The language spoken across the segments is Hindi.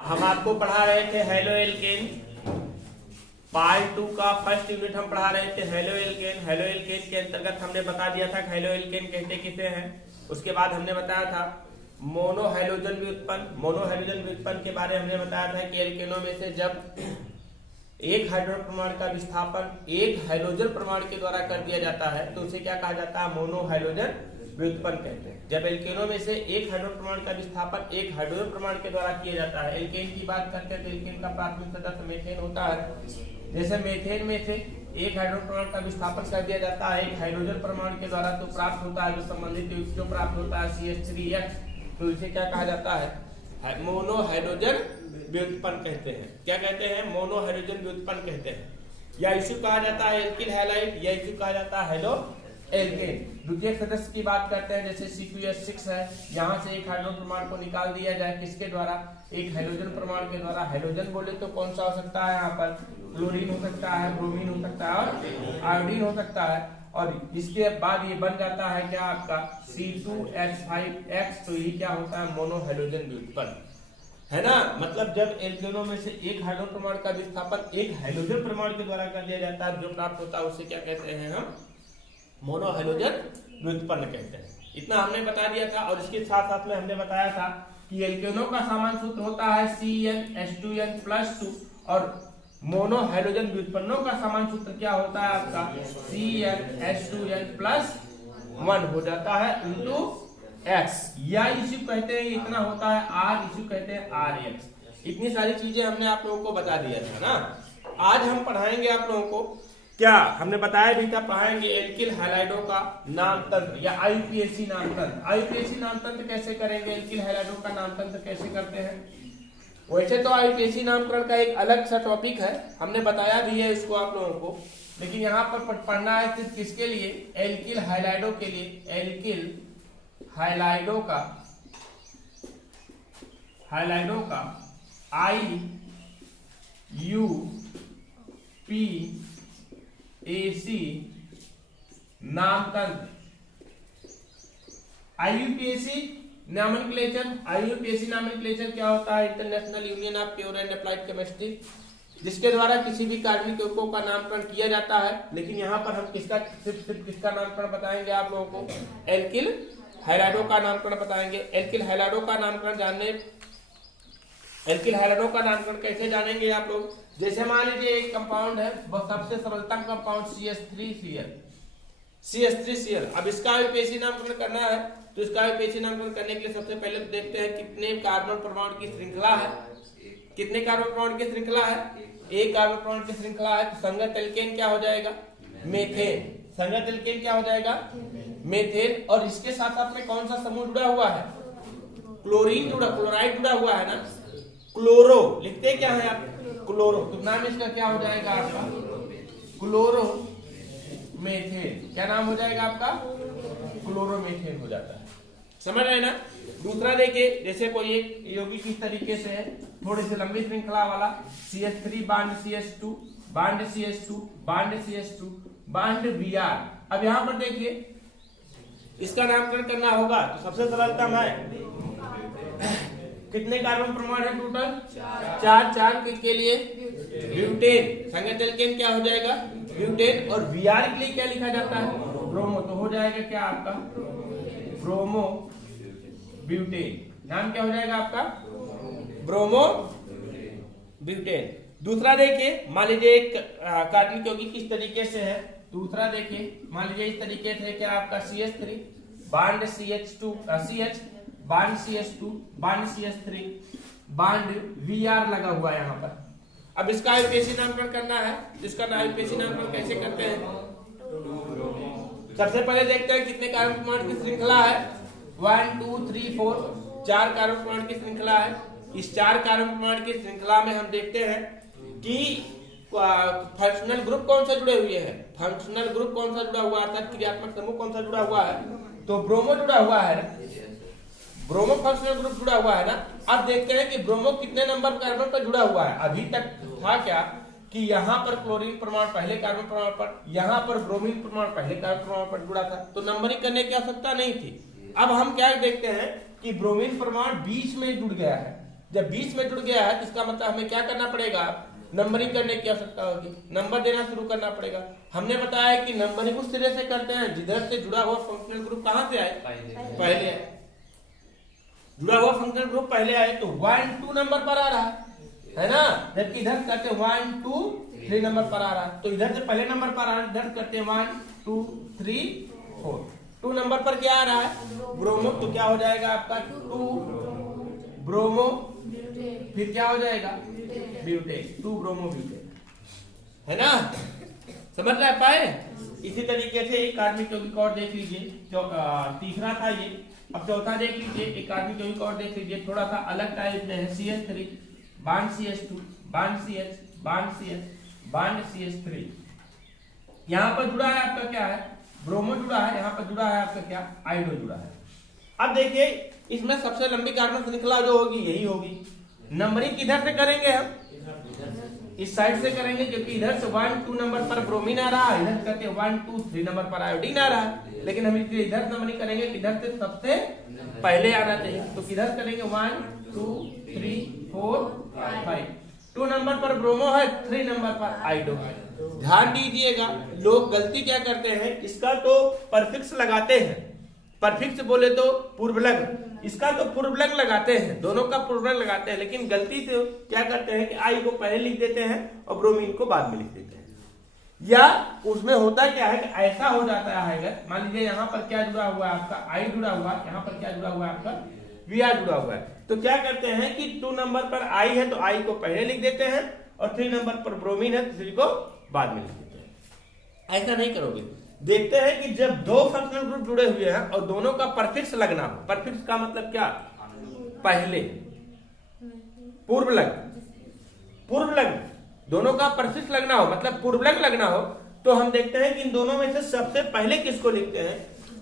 हम आपको पढ़ा रहे थे हेलो एल्केन। पार्ट 2 का फर्स्ट यूनिट हम पढ़ा रहे थे हेलो एल्केन। हेलो एल्केन के अंतर्गत हमने बता दिया था कि हेलो एल्केन कहते किसे हैं। उसके बाद हमने बताया था मोनो हाइड्रोजन व्युत्पन्न। मोनो हाइड्रोजन व्युत्पन्न के बारे में हमने बताया था कि एल्केनों में से जब एक हाइड्रोजन परमाणु का विस्थापन एक हाइड्रोजन परमाणु के द्वारा कर दिया जाता है तो उसे क्या कहा जाता है, मोनो हाइड्रोजन व्युत्पन्न कहते हैं। जब एल्केनों में से एक हाइड्रोजन परमाणु का विस्थापन एक हाइड्रोजन परमाणु के द्वारा किया जाता है। एल्केन की बात करते हैं तो एल्केन का प्राथमिक सदस्य मेथेन होता है। जैसे मेथेन में से एक हाइड्रोजन परमाणु का विस्थापन कर दिया जाता है एक हाइड्रोजन परमाणु के द्वारा, तो प्राप्त होता है जो संबंधित यौगिक जो प्राप्त होता है CH3H, तो इसे क्या कहा जाता है, मोनो हाइड्रोजन व्युत्पन्न कहते हैं। क्या कहते हैं, मोनो हाइड्रोजन व्युत्पन्न कहते हैं। या इसे कहा जाता है एल्किल हैलाइड, या इसे कहा जाता है हेलो एल्केन। द्वितीय सदस्य की बात करते हैं जैसे C2H6 है, यहाँ से एक हाइड्रोजन परमाणु को निकाल दिया जाए किसके द्वारा, एक हाइड्रोजन परमाणु के द्वारा। हाइड्रोजन बोले तो कौन सा हो सकता है, यहाँ पर क्लोरीन हो सकता है, ब्रोमीन हो सकता है और आयोडीन हो सकता है। और इसके बाद ये बन जाता है क्या आपका C2H5X, तो ये क्या होता है, मोनो हाइड्रोजन व्युत्पन्न है ना। मतलब जब एल्केनों में से एक हाइड्रोजन परमाणु का विस्थापन एक हाइड्रोजन परमाणु के द्वारा कर दिया जाता है, जो प्राप्त होता है उसे क्या कहते हैं, हम मोनो हाइड्रोजन व्युत्पन्न कहते हैं। इतना हमने बता दिया था। और इसके साथ साथ में हमने बताया था कि एल्केनों का सामान्य सूत्र होता है CnH2n+2 और मोनो हाइड्रोजन व्युत्पन्नों का सामान्य सूत्र क्या होता है आपका, CnH2n+1 हो जाता है इंटू X, या इसी कहते हैं इतना होता है R, इसी कहते हैं RX। इतनी सारी चीजें हमने आप लोगों को बता दिया था ना। आज हम पढ़ाएंगे आप लोगों को, क्या हमने बताया भी था, पढ़ाएंगे एल्किल हैलाइडों का नाम तंत्र या IUPAC नाम तंत्र। IUPAC नाम तंत्र कैसे करेंगे, एल्किल हैलाइडों का नाम तंत्र कैसे करते हैं। वैसे तो IUPAC नामकरण का एक अलग सा टॉपिक है, हमने बताया भी है इसको आप लोगों को, लेकिन यहाँ पर पढ़ना है सिर्फ किसके लिए, एल्किल हैलाइडों के लिए। एल्किल हैलाइडों का IUPAC नाम तंत्र। IUPAC नामनक्लेचर क्या होता है, international union of pure and applied chemistry, जिसके द्वारा किसी भी कार्बनिक यौगिकों का नामकरण किया जाता है। लेकिन यहाँ पर हम सिर्फ किसका नामकरण बताएंगे आप लोगों को, एल्किल हैलाइडों का नामकरण बताएंगे। एल्किल हैलाइडों का नामकरण कैसे जानेंगे आप लोग, जैसे मान लीजिए एक कंपाउंड है, वो सबसे सरलतम कंपाउंड CH3Cl। अब इसका IUPAC नामकरण करना है, तो इसका IUPAC नामकरण करने के लिए सबसे पहले देखते हैं कितने कार्बन परमाणु की श्रृंखला है। कितने कार्बन परमाणु की श्रृंखला है, एक कार्बन परमाणु की श्रृंखला है। तो संगत एल्केन क्या हो जाएगा, मेथेन। संगत एल्केन क्या हो जाएगा, मेथेन। और इसके साथ साथ में कौन सा समूह जुड़ा हुआ है, क्लोराइड जुड़ा हुआ है ना। क्लोरो लिखते क्या है आप, क्लोरो, तो नाम इसका क्या हो जाएगा आपका, क्लोरो मेथेन। क्या नाम हो जाएगा आपका, क्लोरोमेथेन हो जाता है। समझ रहे ना। दूसरा देखिए, जैसे कोई एक यौगिक इस तरीके से है, थोड़ी सी लंबी श्रृंखला वाला, CH3 bond CH2 bond CH2 bond CH2 bond Br। अब यहाँ पर देखिए इसका नामकरण करना होगा, तो सबसे सरलतम है, कितने कार्बन परमाणु है टोटल, चार के लिए ब्यूटेन। संगत एल्केन क्या हो जाएगा, ब्यूटेन। और Br के लिए क्या लिखा जाता है, ब्रोमो, तो हो जाएगा क्या आपका, ब्रोमो ब्यूटेन। नाम क्या हो जाएगा आपका, ब्रोमो ब्यूटेन। दूसरा देखिए, मान लीजिए एक कार्बनिक यौगिक किस तरीके से है। दूसरा देखिए, मान लीजिए इस तरीके से क्या आपका CH3 bond CH2 CH bond CH2 bond CH3 bond Br लगा हुआ है यहाँ पर। अब इसका IUPAC नामकरण करना है, इसका IUPAC नामकरण कैसे करते हैं, सबसे पहले देखते हैं कितने कार्बन परमाणु की श्रृंखला है, 1 2 3 4, 4 कार्बन परमाणु की श्रृंखला है। इस 4 कार्बन परमाणु की श्रृंखला में हम देखते हैं कि फंक्शनल ग्रुप कौन सा जुड़े हुए हैं। फंक्शनल ग्रुप कौन सा जुड़ा हुआ है, अर्थात क्रियात्मक समूह कौन सा जुड़ा हुआ है, तो ब्रोमो जुड़ा हुआ है ना, ब्रोमो फंक्शनल ग्रुप जुड़ा हुआ है ना। अब देखते हैं कि ब्रोमो कितने नंबर कार्बन पर जुड़ा हुआ है। अभी तक था क्या कि यहाँ पर क्लोरीन परमाणु पहले कार्बन परमाणु पर, यहाँ पर ब्रोमीन परमाणु पहले कार्बन परमाणु पर जुड़ा था, तो नंबरिंग करने की आवश्यकता नहीं थी। अब हम क्या देखते हैं कि ब्रोमीन परमाणु बीच में जुड़ गया है, जब 20 में जुड़ गया है तो इसका मतलब हमें क्या करना पड़ेगा, नंबरिंग करने की आवश्यकता होगी, नंबर देना शुरू करना पड़ेगा। हमने बताया कि नंबरिंग उस सिरे से करते हैं जिधर से जुड़ा हुआ फंक्शनल ग्रुप कहां से आए, पहले आए। जुड़ा हुआ फंक्शनल ग्रुप पहले आए तो 1 2 नंबर पर आ रहा है ना, जबकि इधर करते 1 2 3 नंबर पर आ रहा है, तो इधर से पहले नंबर पर आ रहा है, इधर करते 1 2 3 4, 2 नंबर पर क्या आ रहा है, ब्रोमो, तो क्या हो जाएगा आपका 2 ब्रोमो, फिर क्या हो जाएगा ब्यूटेन, 2 ब्रोमो ब्यूटेन, है ना, समझ रहे पाए। इसी तरीके से एक कार्बनिक यौगिक और देख लीजिए, तीसरा था ये, अब चौथा देख लीजिए, एक कार्बनिक यौगिक और देख लीजिए, थोड़ा सा अलग टाइप में है, CH3 bond CH2 bond CH bond CH bond CH3, यहां पर जुड़ा है आपका क्या है, ब्रोमो जुड़ा है, यहां पर जुड़ा है आपका क्या, आयोडो जुड़ा है। अब देखिए इसमें सबसे लंबी कार्बन श्रृंखला जो होगी यही होगी। नंबरिंग किधर से करेंगे हम, इस साइड से करेंगे, क्योंकि इधर से 1 2 नंबर पर ब्रोमीन आ रहा है, इधर करके 1 2 3 नंबर पर आयोडीन आ रहा है, लेकिन हम इधर नंबरिंग करेंगे किधर से, सबसे पहले आना चाहिए, तो किधर करेंगे 1 2 3 4 5, 2 नंबर पर ब्रोमो है, 3 नंबर पर आयोडो है। ध्यान दीजिएगा, लोग गलती क्या करते हैं, इसका तो परफिक्स लगाते हैं, परफिक्स बोले तो पूर्वलग्न, इसका तो पूर्वलग्न लगाते हैं, दोनों का पूर्वलग्न लगाते हैं, लेकिन गलती से क्या करते हैं कि आई को पहले लिख देते हैं और ब्रोमीन को बाद में लिख देते हैं। या उसमें होता क्या है कि ऐसा हो जाता है, अगर मान लीजिए यहाँ पर क्या जुड़ा हुआ है आपका, आई जुड़ा हुआ है, यहाँ पर क्या जुड़ा हुआ है आपका, Br जुड़ा हुआ है, तो क्या करते हैं कि 2 नंबर पर आई है तो आई को पहले लिख देते हैं, और 3 नंबर पर ब्रोमीन है तो 3 को बाद में लिख देते हैं। ऐसा नहीं करोगे। देखते हैं कि जब 2 फंक्शनल ग्रुप जुड़े हुए हैं और दोनों का परफिक्स लगना हो, परफिक्स का मतलब क्या, पहले, पूर्वलग्न, पूर्वलग्न, दोनों का परफिक्स लगना हो मतलब पूर्वलग्न लगना हो, तो हम देखते हैं कि इन दोनों में से सबसे पहले किसको लिखते हैं,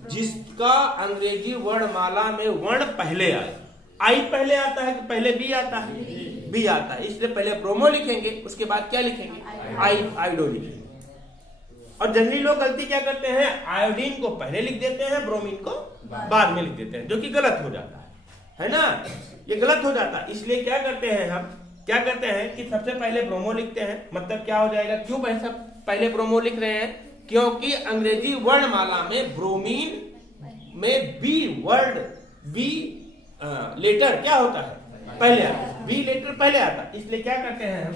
जिसका अंग्रेजी वर्णमाला में वर्ण पहले आए। आई पहले आता है कि पहले बी आता है, बी आता है, इसलिए पहले ब्रोमो लिखेंगे, उसके बाद क्या लिखेंगे, आयोडो लिखेंगे। और जनरली लोग गलती क्या करते हैं, आयोडीन को पहले लिख देते हैं, ब्रोमीन को बाद में लिख देते हैं, जो कि गलत हो जाता है ना, ये गलत हो जाता है। इसलिए क्या करते हैं हम, क्या करते हैं कि सबसे पहले ब्रोमो लिखते हैं, मतलब क्या हो जाएगा, क्यों पहले ब्रोमो लिख रहे हैं, क्योंकि अंग्रेजी वर्णमाला में ब्रोमीन में बी वर्ड, बी लेटर क्या होता है, पहले आता, बी लेटर पहले आता, इसलिए क्या करते हैं हम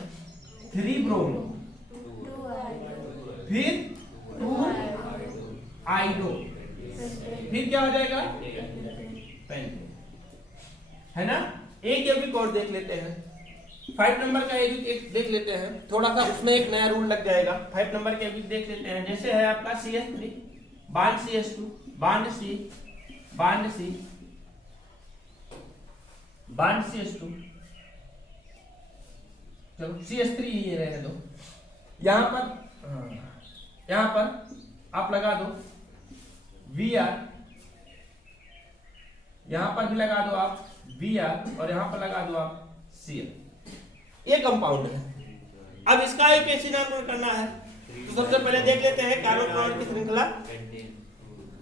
3 ब्रोमो, फिर 2 आयोडो, फिर क्या हो जाएगा पेंटेन, है ना। एक यौगिक और देख लेते हैं, 5 नंबर का यौगिक एक देख लेते हैं, थोड़ा सा उसमें एक नया रूल लग जाएगा। 5 नंबर के यौगिक देख लेते हैं, जैसे है आपका CH3 bond CH2 bond C bond C bond CH2, चलो CH3 ही रहने दो, यहां पर आप लगा दो Br, यहां पर भी लगा दो आप Br, और यहां पर लगा दो आप Cl, ये कंपाउंड है। अब इसका एक ऐसी नामकरण करना है, तो सबसे पहले देख लेते हैं कार्बन परमाणु की श्रृंखला।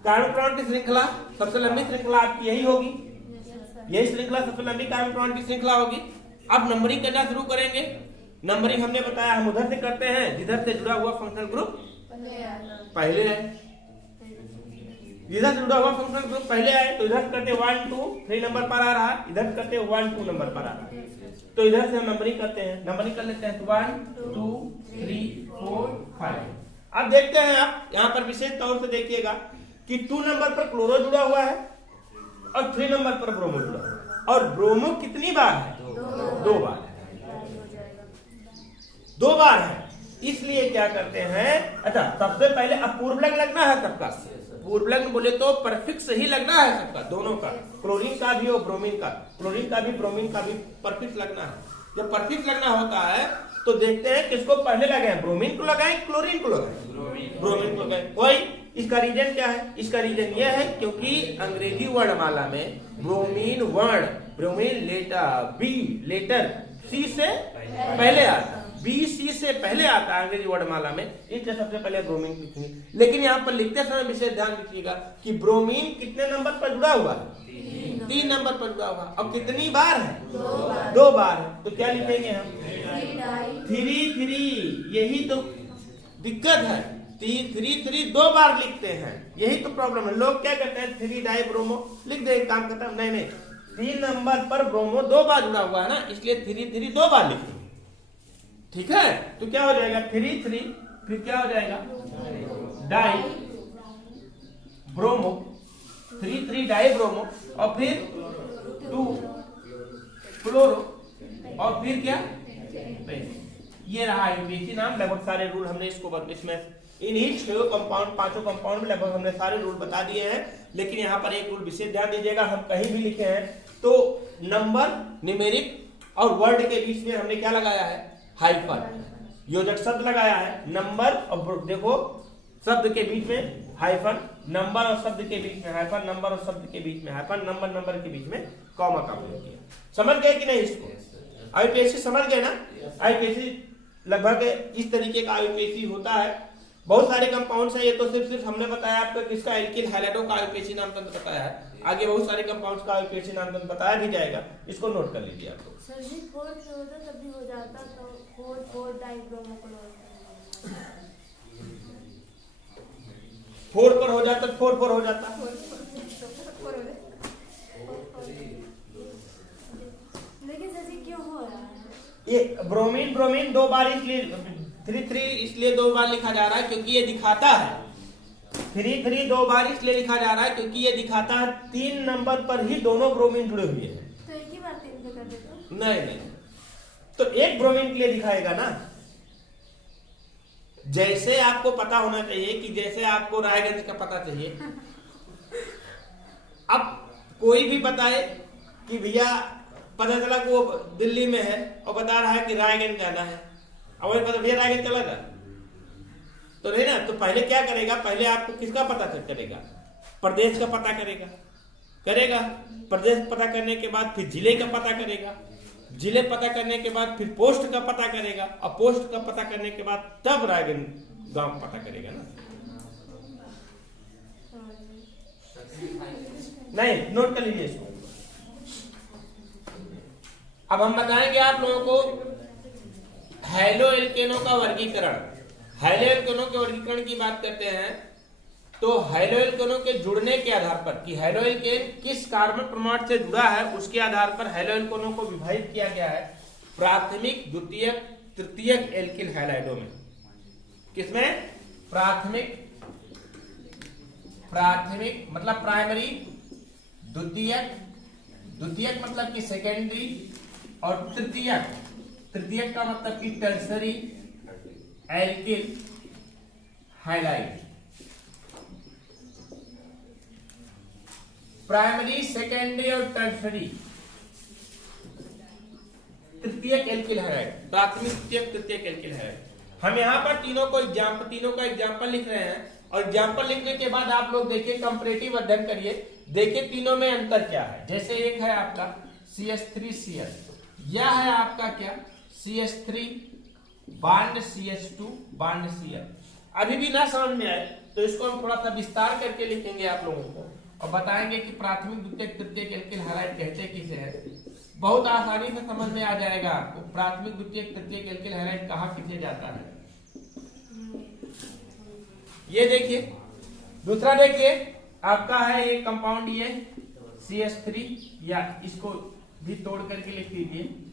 कार्बन परमाणु की श्रृंखला सबसे लंबी श्रृंखला आपकी यही होगी, यही श्रृंखला सबसे लंबी कार्बन परमाणु की श्रृंखला होगी। अब नंबरिंग करना शुरू करेंगे। नंबरिंग हमने बताया हम उधर से करते हैं जिधर से जुड़ा हुआ फंक्शनल ग्रुप पहले है, इधर से जुड़ा हुआ फंक्शनल ग्रुप पहले आए तो इधर करते 1 2 3 नंबर पर आ रहा है, इधर करते 1 2 नंबर पर आ रहा है, तो इधर से हम नंबरिंग करते हैं, नंबरिंग कर लेते हैं 1 2 3 4 5। अब देखते हैं आप यहाँ पर विशेष तौर से देखिएगा कि 2 नंबर पर क्लोरो जुड़ा हुआ है और 3 नंबर पर ब्रोमो जुड़ा हुआ है, और ब्रोमो कितनी बार है, 2 बार है, 2 बार है। इसलिए क्या करते हैं, अच्छा सबसे पहले अब पूर्वलग्न लगना है सबका, पूर्वलग्न बोले तो परफिक्स ही लगना है सबका, दोनों का, क्लोरीन का भी और ब्रोमीन का, क्लोरीन का भी ब्रोमीन का भी परफिक्स लगना है। जब परफिक्स लगना होता है तो देखते हैं किसको पहले लगाएं, ब्रोमीन को लगाएं, क्लोरीन को लगाएं, ब्रोमीन को लगाएं। कोई इसका रीजन क्या है, इसका रीजन यह है क्योंकि अंग्रेजी वर्णमाला में ब्रोमीन वर्ण, ब्रोमीन लेटर बी लेटर सी से पहले आता, BC से पहले आता है अंग्रेजी वर्णमाला में, इसलिए सबसे पहले ब्रोमीन लिखेंगे। लेकिन यहाँ पर लिखते समय विशेष ध्यान रखिएगा कि ब्रोमीन कितने नंबर पर जुड़ा हुआ है, 3 नंबर पर जुड़ा हुआ। अब कितनी बार है? 2 बार है। तो क्या लिखेंगे हम? 3 यही तो दिक्कत है, 3 2 बार लिखते हैं, यही तो प्रॉब्लम है। लोग क्या करते हैं 3 डाई ब्रोमो लिख दे, काम खत्म। नहीं, 3 नंबर पर ब्रोमो 2 बार जुड़ा हुआ है ना, इसलिए 3 2 बार लिखेंगे। ठीक है, तो क्या हो जाएगा 3 फिर क्या हो जाएगा डाई ब्रोमो, 3 डाई ब्रोमो, और फिर 2 फ्लोरो, और फिर क्या ये रहा आईयूपीएसी नाम। लगभग सारे रूल हमने इसमें इन्हीं 6 कंपाउंड 5 कंपाउंड में लगभग हमने सारे रूल बता दिए हैं। लेकिन यहाँ पर एक रूल विशेष ध्यान दीजिएगा, हम कहीं भी लिखे हैं तो नंबर, न्यूमेरिक और वर्ड के बीच में हमने क्या लगाया है? हाइफन। योजक शब्द लगाया है, नंबर और देखो शब्द के बीच में हाइफन, नंबर और शब्द के बीच में हाइफन, नंबर और शब्द के बीच में हाइफन, नंबर के बीच में कॉमा का प्रयोग किया। समझ गए कि नहीं इसको? आईयूपीएसी समझ गए ना? आईयूपीएसी लगभग इस तरीके का आईयूपीएसी होता है। बहुत सारे कंपाउंड्स हैं, ये तो सिर्फ हमने बताया आपको किसका, एल्किल हैलाइडों का आईयूपीएसी नाम तंत्र बताया है। आगे बहुत सारे कंपाउंड्स का आईयूपीएसी नाम तंत्र बताया भी जाएगा, इसको नोट कर लीजिए आप लोग। सर जी 4 होता तब भी हो जाता, तो 4 डाइब्रोमो को 4 पर हो जाता, 4 पर हो जाता। लेकिन सर जी क्यों हो रहा है? ये ब्रोमीन 2 बार इसलिए 3 इसलिए 2 बार लिखा जा रहा है क्योंकि ये दिखाता है 3 2 बार इसलिए लिखा जा रहा है क्योंकि ये दिखाता है 3 नंबर पर ही दोनों ब्रोमीन जुड़े हुए हैं। तो एक ही बार 3 पे कर देते? नहीं, तो एक ब्रोमीन के लिए दिखाएगा ना। जैसे आपको पता होना चाहिए कि जैसे आपको रायगंज का पता चाहिए, अब कोई भी बताए कि भैया पता चला कि वो दिल्ली में है और बता रहा है कि रायगंज जाना है, अब वही पता भैया रायगंज चला जा तो नहीं ना। तो पहले क्या करेगा, पहले आपको किसका पता करेगा? प्रदेश का पता करेगा। प्रदेश पता करने के बाद फिर जिले का पता करेगा, जिले पता करने के बाद फिर पोस्ट का पता करेगा, और पोस्ट का पता करने के बाद तब रायगंज गांव पता करेगा ना। नहीं, नोट कर लीजिए इसको। अब हम बताएंगे आप लोगों को हैलो एल्केनों का वर्गीकरण। हैलो एल्केनों के वर्गीकरण की बात करते हैं तो हैलो एल्केनों के जुड़ने के आधार पर कि हैलो एल्केन किस कार्बन परमाणु से जुड़ा है, उसके आधार पर हैलो एल्केनों को विभाजित किया गया है प्राथमिक, द्वितीयक, तृतीयक एल्किल हैलाइडों में। किसमें? प्राथमिक मतलब प्राइमरी, द्वितीयक मतलब कि सेकेंडरी, और तृतीयक का मतलब कि tertiary alkyl halide. Primary, secondary और टर्सरी तृतीयक एल्किल हैलाइड, प्राथमिक, द्वितीयक, तृतीयक एल्किल हैलाइड। हम यहाँ पर तीनों का एग्जाम्पल लिख रहे हैं, और एग्जाम्पल लिखने के बाद आप लोग देखिए कंपैरेटिव अध्ययन करिए, देखिए तीनों में अंतर क्या है। जैसे एक है आपका CH3Cl, यह है आपका क्या CH3 bond CH2 bond Cl। अभी भी ना समझ में आए तो इसको हम थोड़ा सा विस्तार करके लिखेंगे आप लोगों को, और बताएंगे कि प्राथमिक, द्वितीयक, तृतीयक एल्किल हैलाइड कहते किसे हैं। बहुत आसानी से समझ में आ जाएगा आपको प्राथमिक, द्वितीयक, तृतीयक एल्किल हैलाइड कहाँ किसे जाता है। ये देखिए, दूसरा देखिए आपका है एक कंपाउंड ये CH3, या इसको भी तोड़ करके लिख दीजिए।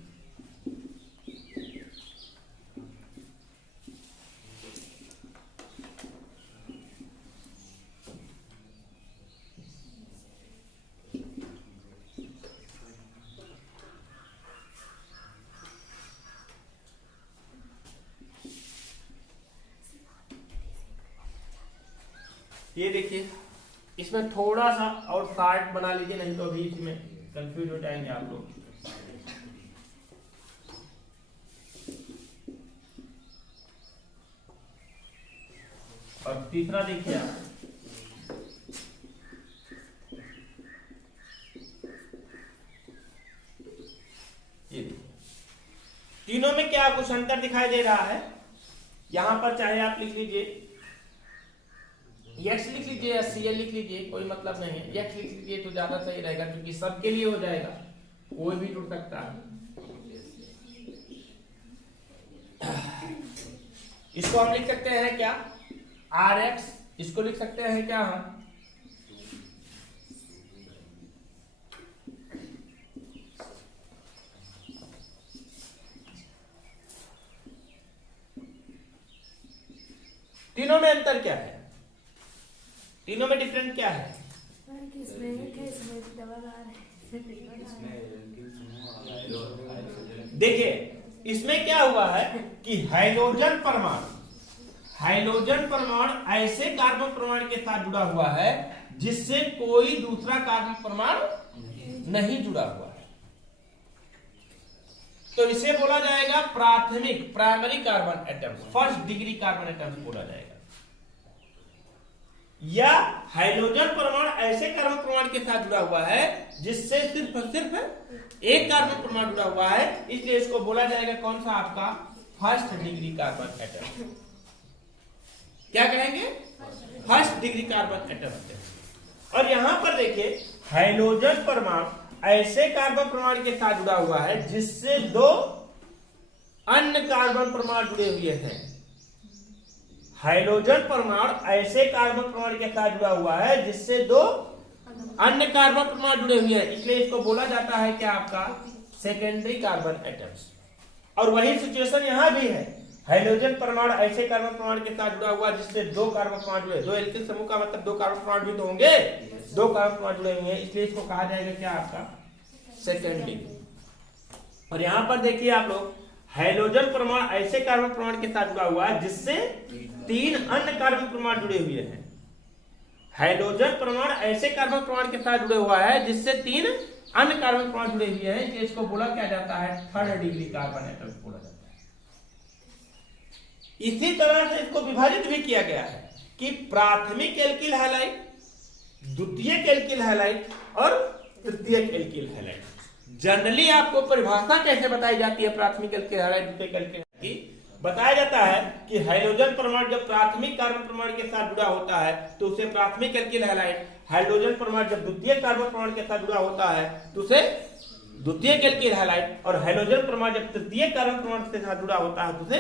ये देखिए, इसमें थोड़ा सा और शार्ट बना लीजिए, नहीं तो अभी इसमें कंफ्यूज हो जाएंगे आप लोग। और तीसरा देखिए आप, ये तीनों में क्या कुछ अंतर दिखाई दे रहा है। यहां पर चाहे आप लिख लीजिए X लिख लीजिए लीजिए या Cl लिख लीजिए, कोई मतलब नहीं है। X लिख लीजिए तो ज्यादा सही रहेगा, क्योंकि सबके लिए हो जाएगा, कोई भी जुड़ सकता है। इसको हम लिख सकते हैं क्या, Rx, इसको लिख सकते हैं क्या हम तीनों में अंतर क्या है, तीनों में डिफरेंट क्या है? इसमें एक है, इसमें डबल आर है। देखिए इसमें क्या हुआ है कि हाइड्रोजन परमाणु ऐसे कार्बन परमाणु के साथ जुड़ा हुआ है जिससे कोई दूसरा कार्बन परमाणु नहीं जुड़ा हुआ है, तो इसे बोला जाएगा primary carbon atoms, first degree carbon atoms बोला जाएगा। या हाइड्रोजन परमाणु ऐसे कार्बन परमाणु के साथ जुड़ा हुआ है जिससे सिर्फ और सिर्फ एक कार्बन परमाणु जुड़ा हुआ है, इसलिए इसको बोला जाएगा कौन सा आपका फर्स्ट डिग्री कार्बन एटम। क्या कहेंगे, फर्स्ट डिग्री कार्बन एटम। और यहां पर देखिए हाइड्रोजन परमाणु ऐसे कार्बन परमाणु के साथ जुड़ा हुआ है जिससे दो अन्य कार्बन परमाणु जुड़े हुए हैं। हाइड्रोजन परमाणु ऐसे कार्बन परमाणु के साथ जुड़ा हुआ है जिससे दो अन्य कार्बन परमाणु जुड़े हुए हैं, इसलिए इसको बोला जाता है क्या आपका सेकेंडरी कार्बन एटम्स। और वही सिचुएशन यहां भी है, हाइड्रोजन परमाणु ऐसे कार्बन परमाणु के साथ जुड़ा हुआ है जिससे दो कार्बन परमाणु जुड़े, दो एल्किल समूह का मतलब दो कार्बन परमाणु भी तो होंगे, दो कार्बन परमाणु जुड़े हुए हैं, इसलिए इसको कहा जाएगा क्या आपका सेकेंडरी। और यहां पर देखिए आप लोग, हाइड्रोजन परमाणु ऐसे कार्बन परमाणु के साथ जुड़ा हुआ है जिससे तीन अन्य कार्बन परमाणु जुड़े हुए हैं। हाइड्रोजन परमाणु ऐसे कार्बन परमाणु के साथ जुड़े हुआ है जिससे तीन अन्य कार्बन परमाणु जुड़े हुए हैं, इसलिए इसको बोला क्या जाता है थर्ड डिग्री कार्बन एटम बोला जाता है। इसी तरह से इसको विभाजित भी किया गया है कि प्राथमिक एल्किल हैलाइड, द्वितीयक एल्किल हैलाइड और तृतीयक एल्किल हैलाइड। जनरली आपको परिभाषा कैसे बताई जाती है प्राथमिक एल्किल हैलाइड द्वितीयक एल्किल हैलाइड की? बताया जाता है कि हाइड्रोजन परमाणु जब प्राथमिक कार्बन परमाणु के साथ जुड़ा होता है तो उसे प्राथमिक एल्किल हैलाइड, हाइड्रोजन परमाणु जब द्वितीय कार्बन परमाणु के साथ जुड़ा होता है तो उसे द्वितीयक एल्किल हैलाइड, और हाइड्रोजन परमाणु जब तृतीय कार्बन परमाणु के साथ जुड़ा होता है तो उसे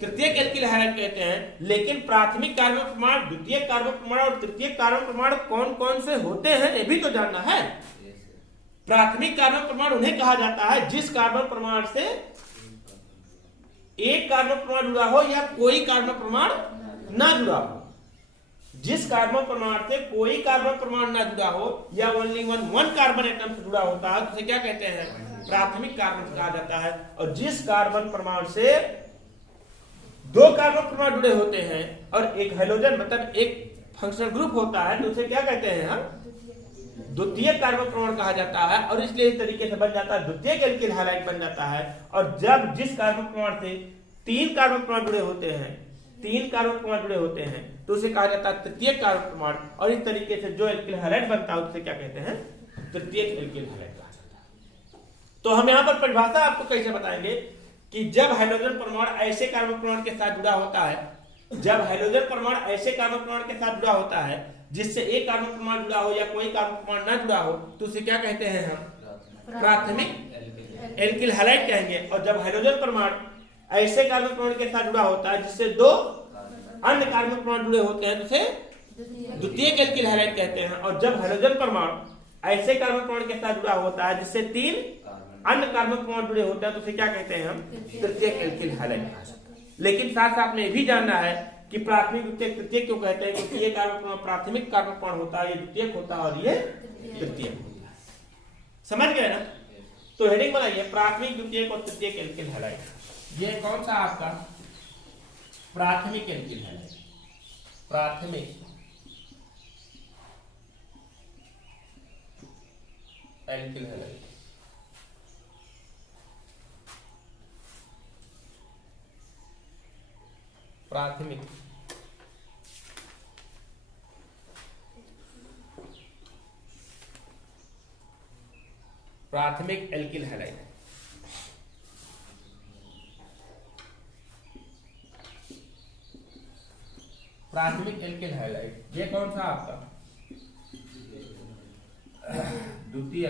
तृतीयक एल्किल हैलाइड कहते हैं। लेकिन प्राथमिक कार्बन परमाणु, द्वितीय कार्बन परमाणु और तृतीय कार्बन परमाणु कौन कौन से होते हैं ये भी तो जानना है। प्राथमिक कार्बन परमाणु उन्हें कहा जाता है जिस कार्बन परमाणु से एक कार्बन परमाणु जुड़ा हो या कोई कार्बन परमाणु ना जुड़ा हो। जिस कार्बन परमाणु से कोई कार्बन परमाणु ना जुड़ा हो या ओनली वन कार्बन एटम से जुड़ा होता है तो उसे क्या कहते हैं, प्राथमिक कार्बन कहा जाता है। और जिस कार्बन परमाणु से दो कार्बन परमाणु जुड़े होते हैं और एक हाइड्रोजन मतलब एक फंक्शनल ग्रुप होता है तो उसे क्या कहते हैं हम, द्वितीय कार्बन परमाणु कहा जाता है। और इसलिए इस तरीके से बन जाता है द्वितीयक एल्किल हैलाइड बन जाता है। और जब जिस कार्बन परमाणु से तीन कार्बन परमाणु जुड़े होते हैं, तीन कार्बन परमाणु जुड़े होते हैं तो उसे कहा जाता है तृतीयक कार्बन परमाणु। और इस तरीके से जो एल्किल हैलाइड बनता है उसे क्या कहते हैं, तृतीयक एल्किल हैलाइड कहा जाता है। तो हम यहाँ पर परिभाषा आपको कैसे बताएंगे कि जब हाइड्रोजन परमाणु ऐसे कार्बन परमाणु के साथ जुड़ा होता है, जब हाइड्रोजन परमाणु ऐसे कार्बन परमाणु के साथ जुड़ा होता है जिससे एक कार्बन परमाणु जुड़ा हो या कोई कार्बन परमाणु ना जुड़ा हो तो उसे क्या कहते हैं हम, प्राथमिक एल्किल हैलाइड कहेंगे। और जब हाइड्रोजन परमाणु ऐसे कार्बन परमाणु के साथ जुड़ा होता है जिससे दो अन्य कार्बन परमाणु जुड़े होते हैं तो उसे द्वितीयक एल्किल हैलाइड कहते हैं। और जब हाइड्रोजन परमाणु ऐसे कार्बन परमाणु के साथ जुड़ा होता है जिससे तीन अन्य कार्बन परमाणु जुड़े होते हैं तो उसे क्या कहते हैं हम, तृतीयक एल्किल हैलाइड कहा जाता है। लेकिन साथ साथ में ये भी जानना है कि प्राथमिक द्वितीयक तृतीयक क्यों कहते हैं, क्योंकि ये कार्बन परमाणु प्राथमिक कार्बन परमाणु होता है, ये द्वितीयक होता है और ये तृतीयक होता है। समझ गए ना? तो हेडिंग बनाइए प्राथमिक द्वितीयक और तृतीयक एल्किल हैलाइड। ये कौन सा आपका प्राथमिक एल्किल हैलाइड, प्राथमिक एल्किल हैलाइड। प्राथमिक प्राथमिक एल्किल हैलाइड। प्राथमिक एल्केन हैलाइड। ये कौन सा आपका द्वितीय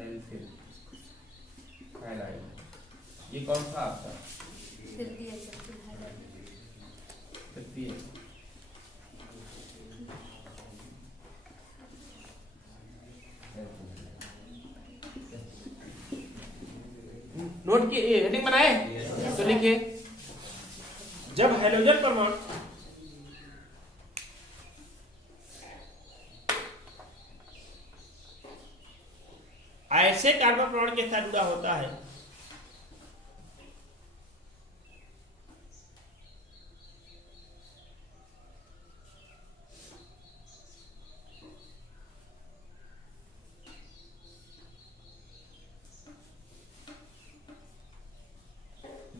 एल्केन हैलाइड। ये कौन सा आपका तृतीय। नोट किए, हेडिंग बनाए तो लिखिए, जब हाइड्रोजन परमाणु ऐसे कार्बन परमाणु के साथ जुड़ा होता है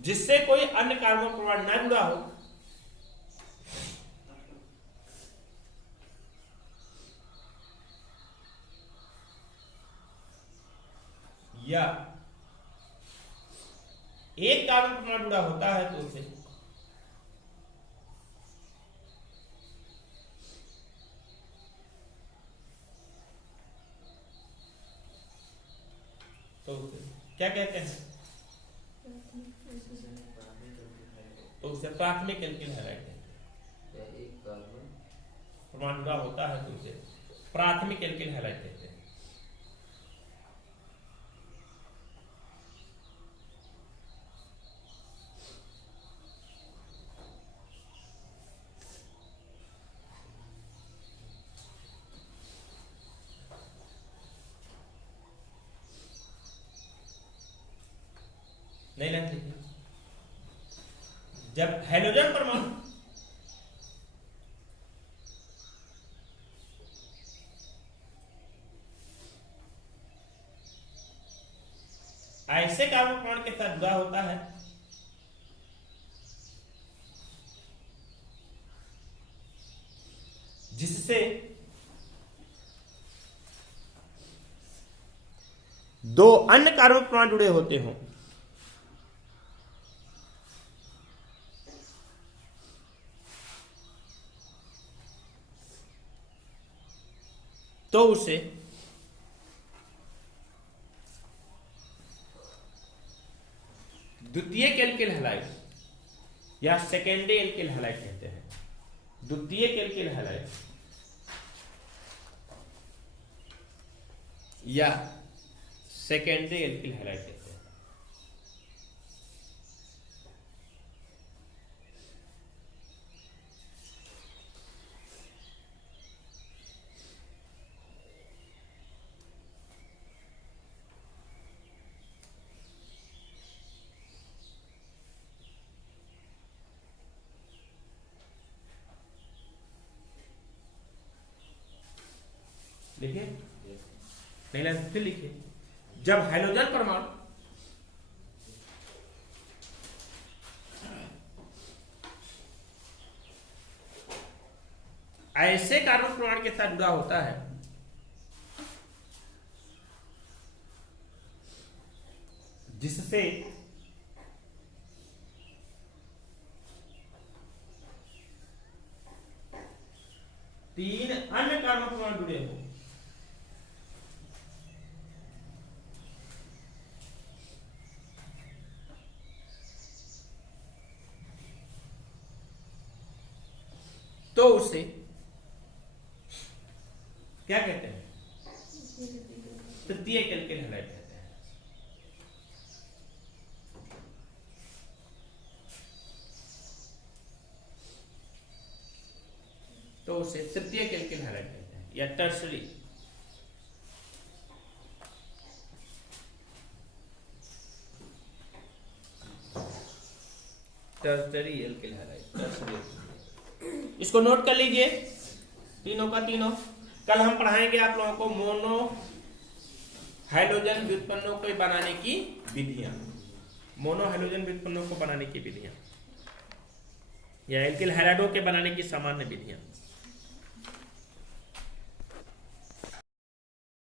जिससे कोई अन्य कार्बन परमाणु न जुड़ा हो, या एक कार्बन परमाणु जुड़ा होता है तो उसे क्या कहते हैं? तो उसे प्राथमिक एल्केन हैलाइड कहते हैं। एक कार्बन परमाणु जुड़ा होता है तो उसे प्राथमिक एल्केन हैलाइड कहते हैं। नहीं लाइन लिखिए, जब हाइड्रोजन परमाणु ऐसे कार्बन परमाणु के साथ जुड़ा होता है जिससे दो अन्य कार्बन परमाणु जुड़े होते हों, तो उसे द्वितीयक एल्केन हैलाइड या सेकेंडरी एल्केन हैलाइड कहते हैं। द्वितीयक एल्केन हैलाइड या सेकेंडरी एल्केन हैलाइड कहते हैं। लिखिए, नहीं लाइन फिर लिखिए, जब हाइड्रोजन परमाणु ऐसे कार्बन परमाणु के साथ जुड़ा होता है जिससे तीन अन्य कार्बन परमाणु जुड़े हो, तो उसे क्या कहते हैं? तृतीयक एल्केन हैलाइड कहते हैं। तो उसे तृतीयक एल्केन हैलाइड कहते हैं या टर्सरी। टर्सरी एल्केन हैलाइड, इसको नोट कर लीजिए तीनों का तीनों। कल हम पढ़ाएंगे आप लोगों को मोनो हाइड्रोजन व्युत्पन्नों को बनाने की विधियां, मोनो हाइड्रोजन व्युत्पन्नों को बनाने की विधियां या एल्किल हैलाइडों के बनाने की सामान्य विधियां।